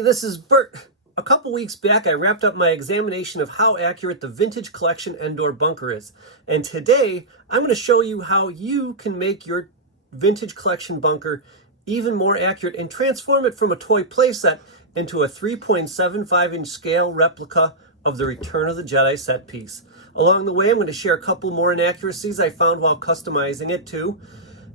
Hey, this is Bert. A couple weeks back, I wrapped up my examination of how accurate the Vintage Collection Endor Bunker is. And today, I'm going to show you how you can make your Vintage Collection bunker even more accurate and transform it from a toy playset into a 3.75-inch scale replica of the Return of the Jedi set piece. Along the way, I'm going to share a couple more inaccuracies I found while customizing it too.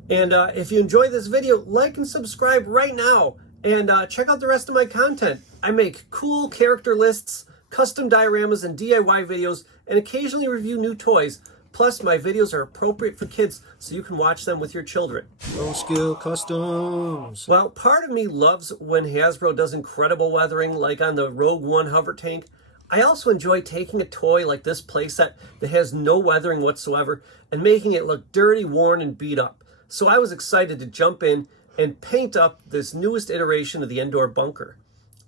And if you enjoyed this video, like and subscribe right now. And check out the rest of my content. I make cool character lists, custom dioramas, and DIY videos, and occasionally review new toys. Plus, my videos are appropriate for kids, so you can watch them with your children. Low skill customs. Well, part of me loves when Hasbro does incredible weathering, like on the Rogue One hover tank. I also enjoy taking a toy like this playset that has no weathering whatsoever and making it look dirty, worn, and beat up. So I was excited to jump in and paint up this newest iteration of the Endor Bunker.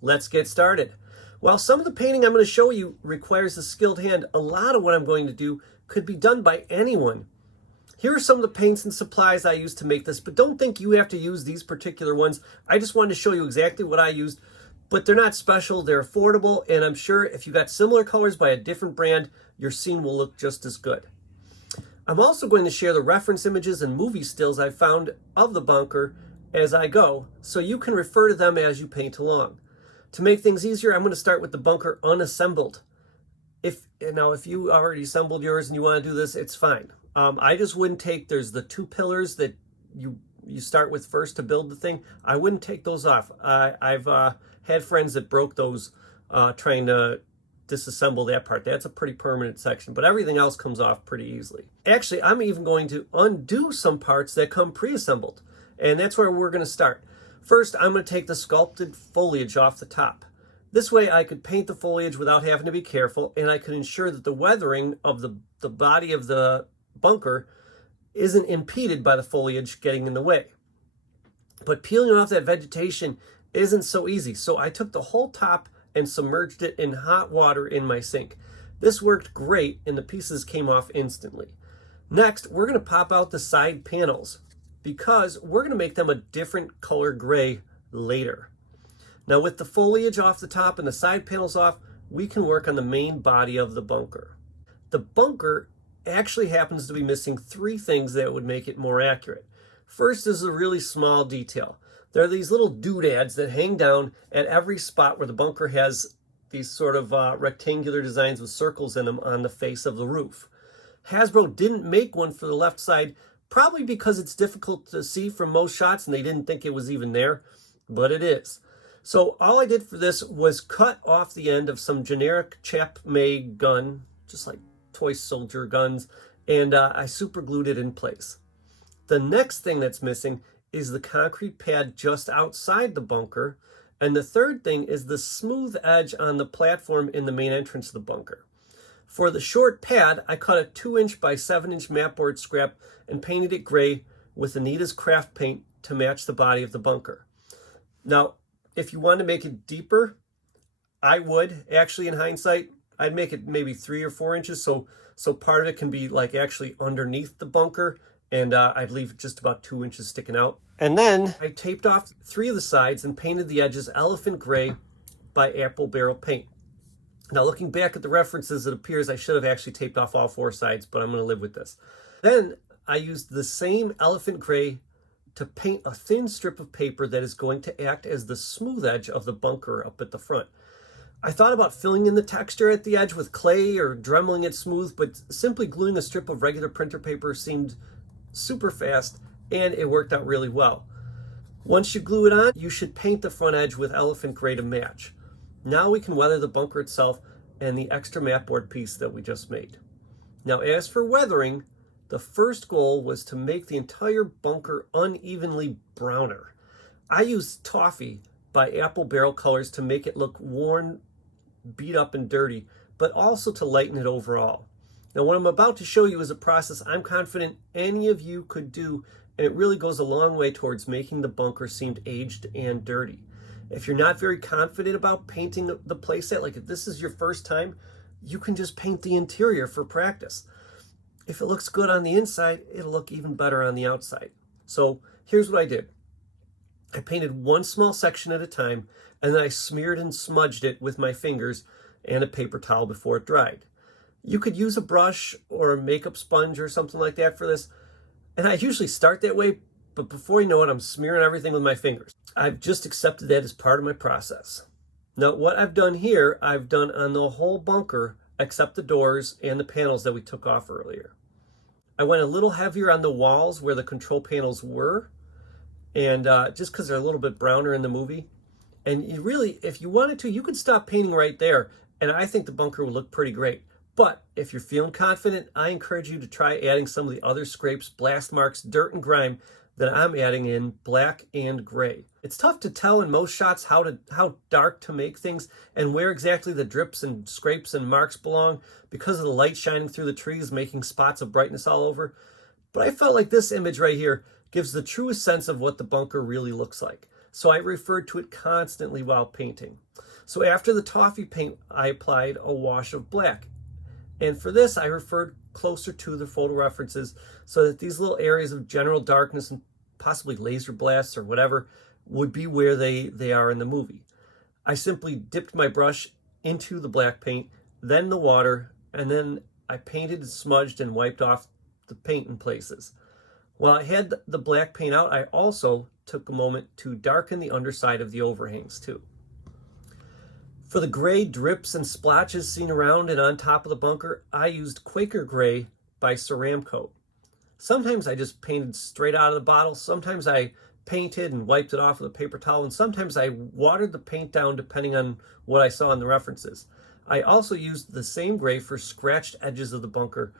Let's get started. While some of the painting I'm going to show you requires a skilled hand, a lot of what I'm going to do could be done by anyone. Here are some of the paints and supplies I used to make this, but don't think you have to use these particular ones. I just wanted to show you exactly what I used, but they're not special, they're affordable, and I'm sure if you got similar colors by a different brand, your scene will look just as good. I'm also going to share the reference images and movie stills I found of the bunker as I go, so you can refer to them as you paint along. To make things easier, I'm going to start with the bunker unassembled. If you already assembled yours and you want to do this, it's fine. I just wouldn't take, there's the two pillars that you start with first to build the thing. I wouldn't take those off. I've had friends that broke those trying to disassemble that part. That's a pretty permanent section, but everything else comes off pretty easily. Actually, I'm even going to undo some parts that come pre-assembled. And that's where we're going to start. First, I'm going to take the sculpted foliage off the top. This way I could paint the foliage without having to be careful, and I could ensure that the weathering of the body of the bunker isn't impeded by the foliage getting in the way. But peeling off that vegetation isn't so easy, so I took the whole top and submerged it in hot water in my sink. This worked great, and the pieces came off instantly. Next, we're going to pop out the side panels, because we're going to make them a different color gray later. Now with the foliage off the top and the side panels off, we can work on the main body of the bunker. The bunker actually happens to be missing three things that would make it more accurate. First is a really small detail. There are these little doodads that hang down at every spot where the bunker has these sort of rectangular designs with circles in them on the face of the roof. Hasbro didn't make one for the left side, probably because it's difficult to see from most shots and they didn't think it was even there, but it is. So all I did for this was cut off the end of some generic chap-made gun, just like toy soldier guns, and I super glued it in place. The next thing that's missing is the concrete pad just outside the bunker, and the third thing is the smooth edge on the platform in the main entrance of the bunker. For the short pad, I cut a 2-inch by 7-inch mapboard scrap and painted it gray with Anita's craft paint to match the body of the bunker. Now, if you want to make it deeper, I would, actually in hindsight, I'd make it maybe 3 or 4 inches so part of it can be like actually underneath the bunker, and I'd leave just about 2 inches sticking out. And then I taped off 3 of the sides and painted the edges elephant gray by apple barrel paint. Now, looking back at the references, it appears I should have actually taped off all 4 sides, but I'm going to live with this. Then I used the same elephant gray to paint a thin strip of paper that is going to act as the smooth edge of the bunker up at the front. I thought about filling in the texture at the edge with clay or dremeling it smooth, but simply gluing a strip of regular printer paper seemed super fast, and it worked out really well. Once you glue it on, you should paint the front edge with elephant gray to match. Now we can weather the bunker itself and the extra mapboard piece that we just made. Now, as for weathering, the first goal was to make the entire bunker unevenly browner. I used Toffee by Apple Barrel Colors to make it look worn, beat up, and dirty, but also to lighten it overall. Now, what I'm about to show you is a process I'm confident any of you could do, and it really goes a long way towards making the bunker seem aged and dirty. If you're not very confident about painting the playset, like if this is your first time, you can just paint the interior for practice. If it looks good on the inside, it'll look even better on the outside. So here's what I did. I painted one small section at a time, and then I smeared and smudged it with my fingers and a paper towel before it dried. You could use a brush or a makeup sponge or something like that for this, and I usually start that way, but before you know it, I'm smearing everything with my fingers. I've just accepted that as part of my process. Now, what I've done here, I've done on the whole bunker except the doors and the panels that we took off earlier. I went a little heavier on the walls where the control panels were, and just because they're a little bit browner in the movie. And you really, if you wanted to, you could stop painting right there, and I think the bunker would look pretty great. But if you're feeling confident, I encourage you to try adding some of the other scrapes, blast marks, dirt, and grime that I'm adding in black and gray. It's tough to tell in most shots how dark to make things and where exactly the drips and scrapes and marks belong because of the light shining through the trees, making spots of brightness all over. But I felt like this image right here gives the truest sense of what the bunker really looks like. So I referred to it constantly while painting. So after the toffee paint, I applied a wash of black. And for this, I referred closer to the photo references so that these little areas of general darkness and possibly laser blasts or whatever would be where they are in the movie. I simply dipped my brush into the black paint, then the water, and then I painted and smudged and wiped off the paint in places. While I had the black paint out, I also took a moment to darken the underside of the overhangs too. For the gray drips and splotches seen around and on top of the bunker, I used Quaker Gray by Ceramcoat. Sometimes I just painted straight out of the bottle, sometimes I painted and wiped it off with a paper towel, and sometimes I watered the paint down depending on what I saw in the references. I also used the same gray for scratched edges of the bunker.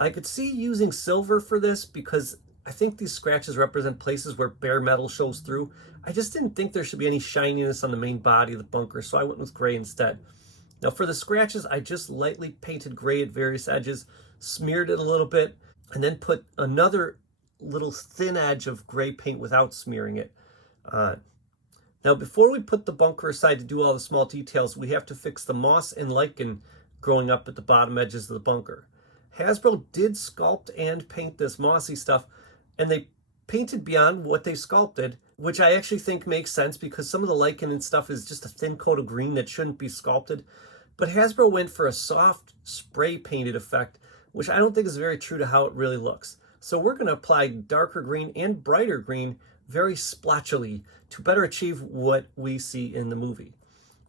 I could see using silver for this because I think these scratches represent places where bare metal shows through. I just didn't think there should be any shininess on the main body of the bunker, so I went with gray instead. Now for the scratches, I just lightly painted gray at various edges, smeared it a little bit, and then put another little thin edge of gray paint without smearing it on. Now before we put the bunker aside to do all the small details, we have to fix the moss and lichen growing up at the bottom edges of the bunker. Hasbro did sculpt and paint this mossy stuff, and they painted beyond what they sculpted, which I actually think makes sense because some of the lichen and stuff is just a thin coat of green that shouldn't be sculpted. But Hasbro went for a soft spray painted effect, which I don't think is very true to how it really looks. So we're going to apply darker green and brighter green very splotchily to better achieve what we see in the movie.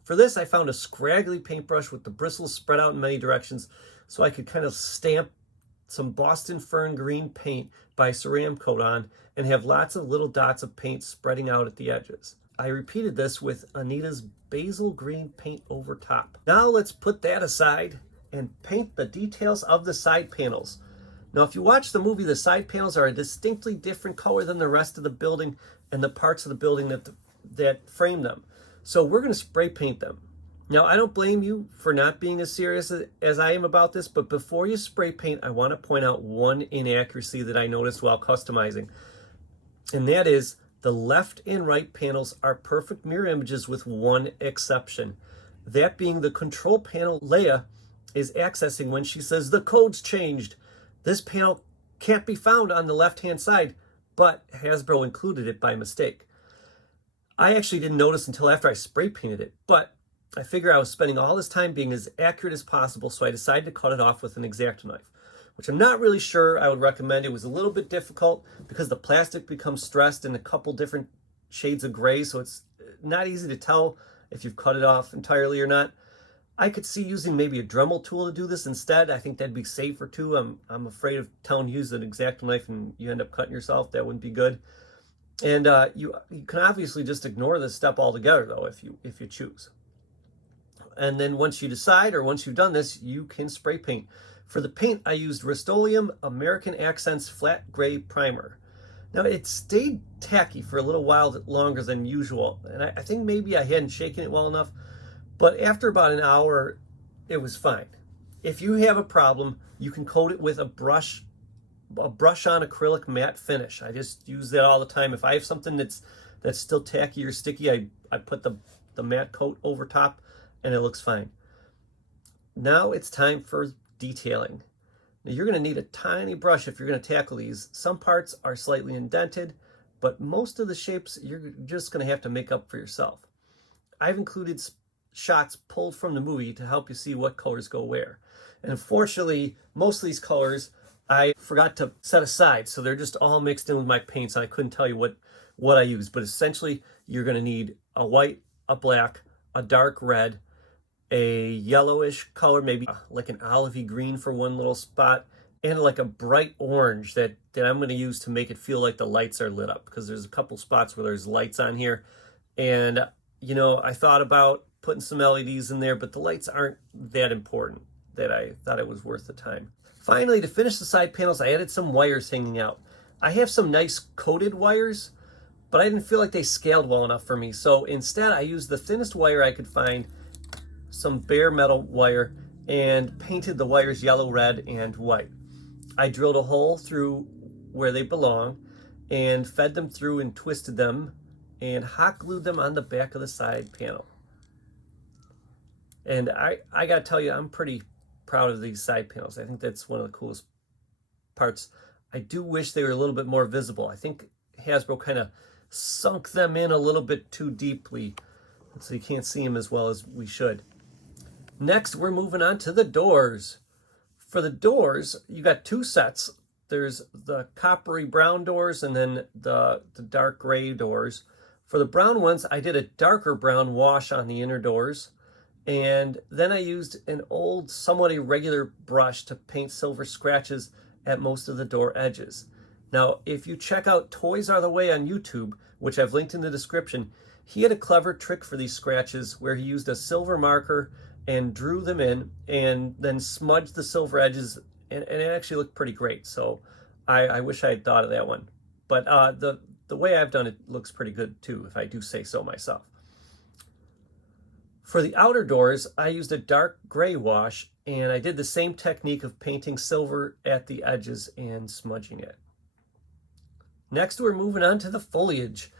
For this, I found a scraggly paintbrush with the bristles spread out in many directions so I could kind of stamp some Boston Fern green paint by Ceramcoat on and have lots of little dots of paint spreading out at the edges. I repeated this with Anita's basil green paint over top. Now let's put that aside and paint the details of the side panels. Now if you watch the movie, the side panels are a distinctly different color than the rest of the building and the parts of the building that frame them. So we're going to spray paint them. Now, I don't blame you for not being as serious as I am about this, but before you spray paint, I want to point out one inaccuracy that I noticed while customizing. And that is the left and right panels are perfect mirror images with one exception. That being the control panel Leia is accessing when she says the code's changed. This panel can't be found on the left-hand side, but Hasbro included it by mistake. I actually didn't notice until after I spray painted it, but I figure I was spending all this time being as accurate as possible, so I decided to cut it off with an X-Acto knife, which I'm not really sure I would recommend. It was a little bit difficult because the plastic becomes stressed in a couple different shades of gray, so it's not easy to tell if you've cut it off entirely or not. I could see using maybe a Dremel tool to do this instead. I think that'd be safer too. I'm afraid of telling you to use an X-Acto knife and you end up cutting yourself. That wouldn't be good. And you can obviously just ignore this step altogether though if you choose. And then once you decide, or once you've done this, you can spray paint. For the paint, I used Rust-Oleum American Accents Flat Gray Primer. Now, it stayed tacky for a little while longer than usual, and I think maybe I hadn't shaken it well enough, but after about an hour, it was fine. If you have a problem, you can coat it with a brush on acrylic matte finish. I just use that all the time. If I have something that's still tacky or sticky, I put the matte coat over top, and it looks fine. Now it's time for detailing. Now you're going to need a tiny brush if you're going to tackle these. Some parts are slightly indented, but most of the shapes you're just going to have to make up for yourself. I've included shots pulled from the movie to help you see what colors go where. And unfortunately, most of these colors I forgot to set aside, so they're just all mixed in with my paints, and I couldn't tell you what I used. But essentially, you're going to need a white, a black, a dark red, a yellowish color, maybe like an olivey green for one little spot, and like a bright orange that I'm going to use to make it feel like the lights are lit up, because there's a couple spots where there's lights on here. And, you know, I thought about putting some LEDs in there, but the lights aren't that important that I thought it was worth the time. Finally, to finish the side panels, I added some wires hanging out. I have some nice coated wires, but I didn't feel like they scaled well enough for me. So instead, I used the thinnest wire I could find, some bare metal wire, and painted the wires yellow, red, and white. I drilled a hole through where they belong and fed them through and twisted them and hot glued them on the back of the side panel. And I gotta tell you, I'm pretty proud of these side panels. I think that's one of the coolest parts. I do wish they were a little bit more visible. I think Hasbro kind of sunk them in a little bit too deeply, so you can't see them as well as we should. Next, we're moving on to the doors. For the doors, you got two sets. There's the coppery brown doors and then the dark gray doors. For the brown ones, I did a darker brown wash on the inner doors. And then I used an old, somewhat irregular brush to paint silver scratches at most of the door edges. Now, if you check out Toys Are the Way on YouTube, which I've linked in the description, he had a clever trick for these scratches where he used a silver marker and drew them in and then smudged the silver edges, and it actually looked pretty great. So I wish I had thought of that one. But the way I've done it looks pretty good too, if I do say so myself. For the outer doors, I used a dark gray wash, and I did the same technique of painting silver at the edges and smudging it. Next, we're moving on to the foliage.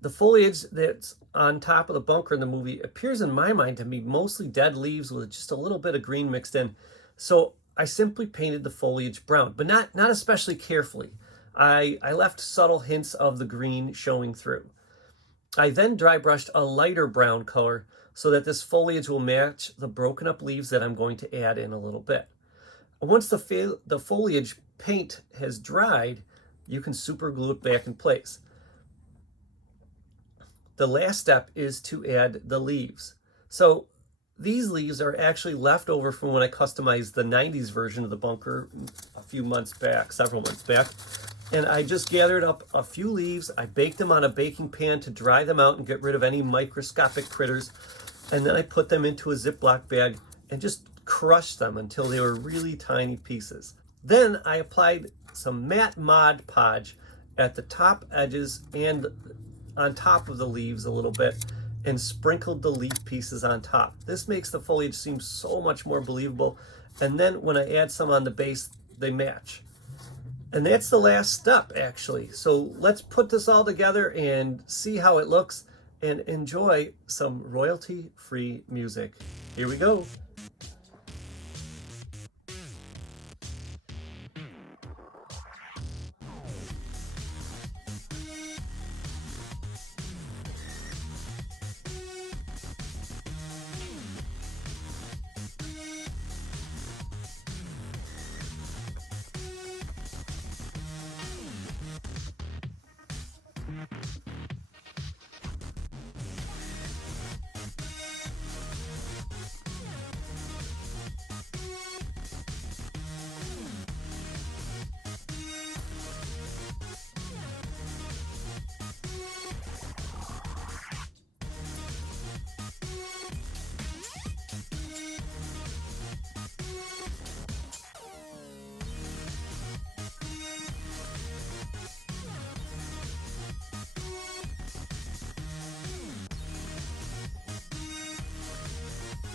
The foliage that's on top of the bunker in the movie appears in my mind to be mostly dead leaves with just a little bit of green mixed in. So I simply painted the foliage brown, but not especially carefully. I left subtle hints of the green showing through. I then dry brushed a lighter brown color so that this foliage will match the broken up leaves that I'm going to add in a little bit. Once the foliage paint has dried, you can super glue it back in place. The last step is to add the leaves. So these leaves are actually left over from when I customized the 90s version of the bunker several months back. And I just gathered up a few leaves. I baked them on a baking pan to dry them out and get rid of any microscopic critters. And then I put them into a Ziploc bag and just crushed them until they were really tiny pieces. Then I applied some matte Mod Podge at the top edges and on top of the leaves a little bit and sprinkled the leaf pieces on top. This makes the foliage seem so much more believable. And then when I add some on the base, they match. And that's the last step, actually. So let's put this all together and see how it looks and enjoy some royalty-free music. Here we go.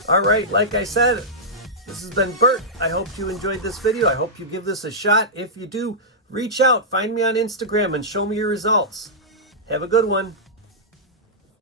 All right, like I said, this has been Bert. I hope you enjoyed this video. I hope you give this a shot. If you do, reach out, find me on Instagram and show me your results. Have a good one.